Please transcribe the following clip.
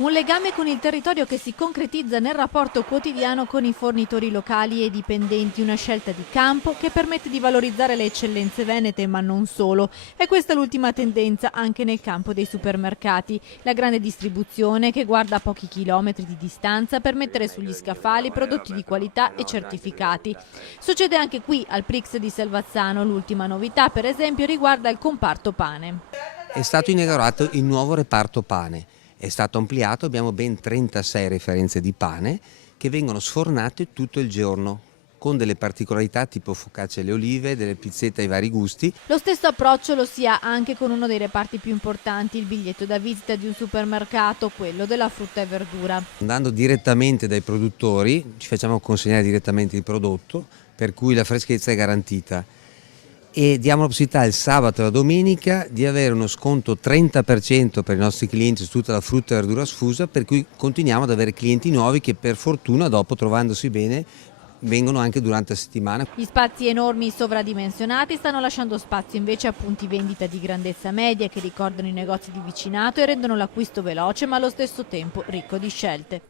Un legame con il territorio che si concretizza nel rapporto quotidiano con i fornitori locali e i dipendenti, una scelta di campo che permette di valorizzare le eccellenze venete, ma non solo. E questa è l'ultima tendenza anche nel campo dei supermercati. La grande distribuzione che guarda a pochi chilometri di distanza per mettere sugli scaffali prodotti di qualità e certificati. Succede anche qui al Prix di Selvazzano. L'ultima novità, per esempio, riguarda il comparto pane. È stato inaugurato il nuovo reparto pane. È stato ampliato, abbiamo ben 36 referenze di pane che vengono sfornate tutto il giorno, con delle particolarità tipo focaccia alle olive, delle pizzette ai vari gusti. Lo stesso approccio lo si ha anche con uno dei reparti più importanti, il biglietto da visita di un supermercato, quello della frutta e verdura. Andando direttamente dai produttori, ci facciamo consegnare direttamente il prodotto, per cui la freschezza è garantita. E diamo la possibilità il sabato e la domenica di avere uno sconto 30% per i nostri clienti su tutta la frutta e verdura sfusa, per cui continuiamo ad avere clienti nuovi che per fortuna dopo, trovandosi bene, vengono anche durante la settimana. Gli spazi enormi sovradimensionati stanno lasciando spazio invece a punti vendita di grandezza media che ricordano i negozi di vicinato e rendono l'acquisto veloce ma allo stesso tempo ricco di scelte.